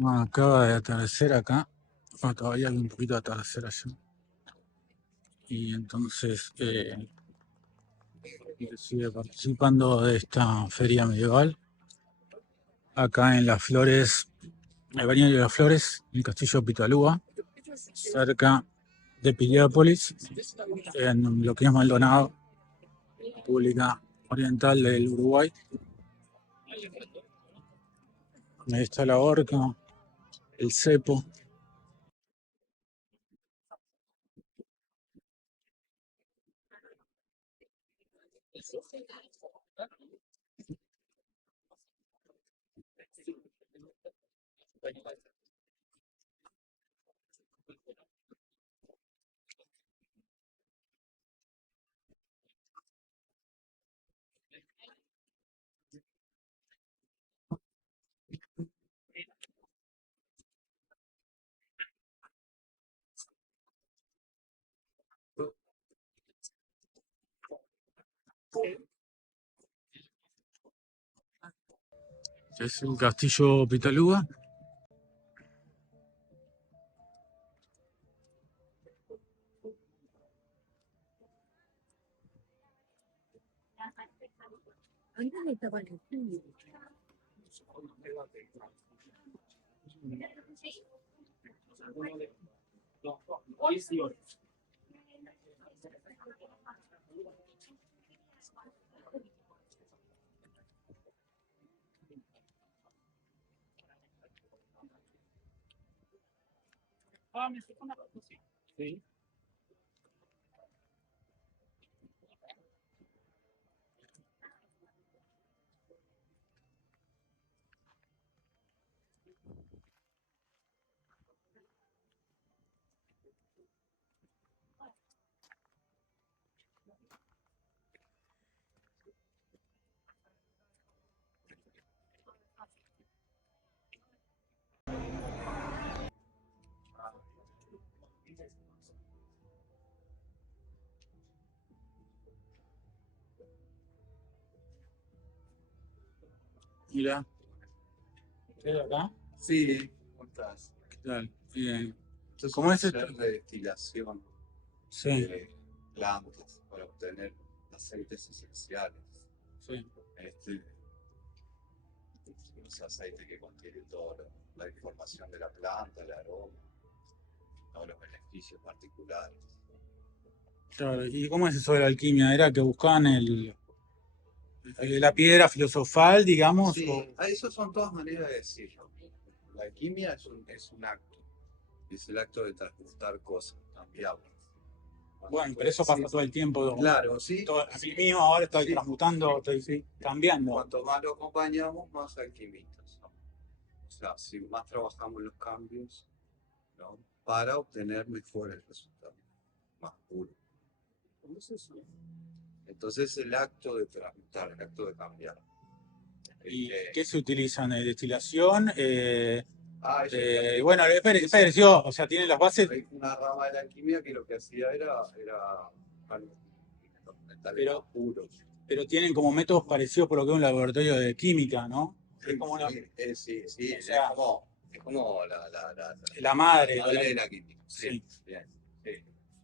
Bueno, acaba de atardecer acá. Bueno, todavía hay un poquito de atardecer allá. Y entonces sigue participando de esta feria medieval. Acá en Las Flores, el Baño de las Flores, en el Castillo Pitalúa, cerca de Piriápolis, en lo que es Maldonado, República Oriental del Uruguay. Ahí está la Horca, el cepo. Es el Castillo Pitalúa. Mira, ¿estás acá? Sí, ¿cómo estás? ¿Qué tal? Bien. Esto es ¿Cómo un es esto? taller de destilación Sí, de plantas para obtener aceites esenciales. sí. Este es aceite que contiene toda la información de la planta, el aroma, todos los beneficios particulares. Claro. ¿Y cómo es eso de la alquimia? ¿Era que buscaban la piedra filosofal, digamos? Sí, eso son todas maneras de decirlo. La alquimia es un acto, es el acto de transmutar cosas, cambiarlas. Bueno, pero eso pasa todo el tiempo. Claro, sí. A mí mismo ahora estoy Sí. transmutando, estoy cambiando. Cuanto más lo acompañamos, más alquimistas somos. O sea, si más trabajamos los cambios, ¿no? Para obtener mejores resultados, más puros. Entonces el acto de transmutar, el acto de cambiar. ¿Y qué se utilizan? ¿Destilación? Bueno, es pareció, o sea, tiene las bases, hay una rama de la alquimia que lo que hacía era metales pero, más puros. pero tienen como métodos parecidos por lo que es un laboratorio de química, ¿no? Es como una, Sí, o sea, es como la madre, la madre de la química. sí. Bien, sí.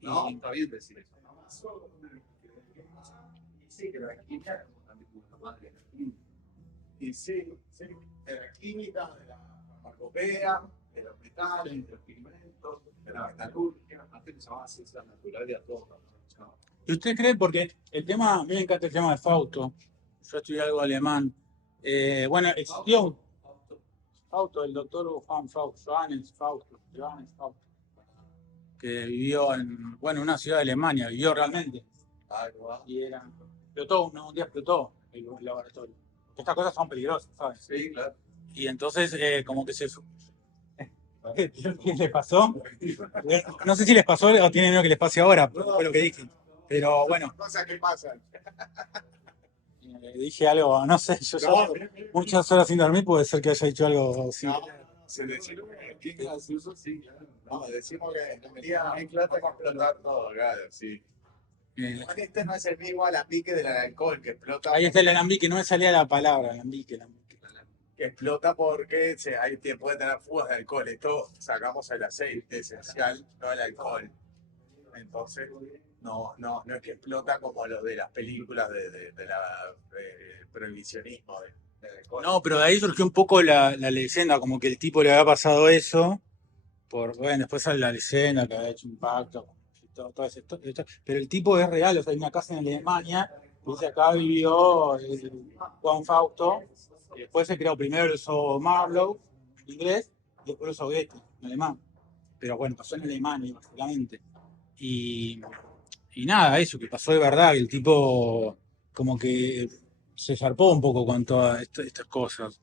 No, está bien decir eso. Sí, que la química es también una madre de la química. Y sí, de la química, de la farmacopea, de los metales, de los pigmentos, de la metalúrgica, antes se llamaba ciencia natural y a todos. ¿Y usted cree? Porque el tema, a mí me encanta el tema de Fausto. Yo estudié algo alemán. Bueno, existió Fausto, el doctor Juan Fausto, Johannes Fausto, que vivió en, bueno, una ciudad de Alemania, vivió realmente. Y explotó, un día explotó el laboratorio. Estas cosas son peligrosas, ¿sabes? Sí, claro. Y entonces, como que ¿qué les pasó? No sé si les pasó o tienen miedo que les pase ahora, fue lo que dije. Pero bueno, Cosas que pasan. dije algo, no sé, yo ya muchas horas sin dormir, puede ser que haya dicho algo así. Se decimos que gracioso, sí, claro. No, decimos que debería hay plata que explotar todo, claro, sí. Este no es el mismo alambique del alcohol que explota. Ahí está el alambique, no me salía la palabra, alambique. que explota porque puede tener fugas de alcohol. Esto sacamos el aceite esencial, no el alcohol. Entonces, no es que explota como lo de las películas de la prohibicionismo del alcohol. No, pero de ahí surgió un poco la leyenda, como que el tipo le había pasado eso, bueno, después sale la leyenda que había hecho un pacto, y todo esto, pero el tipo es real, o sea, hay una casa en Alemania, que dice acá vivió Juan Fausto, y después se creó primero el zoo Marlow, en inglés, y después el zoo Goethe, en alemán. Pero bueno, pasó en Alemania, básicamente. Y, y nada, eso, que pasó de verdad, que el tipo como que se zarpó un poco con todas estas cosas.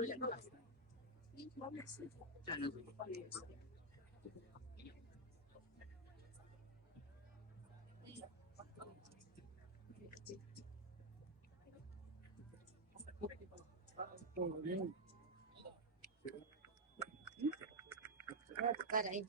Voy a tocar ahí.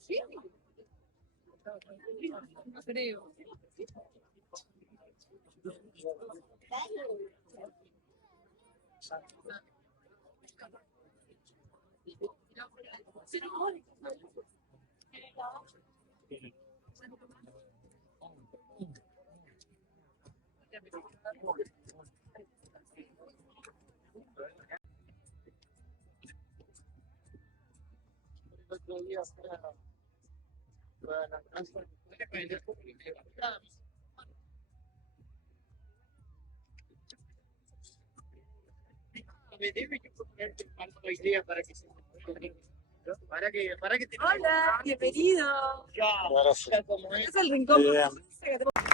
Sí. No creo. Hola, bienvenido. Gracias. Es el rincón. Bien.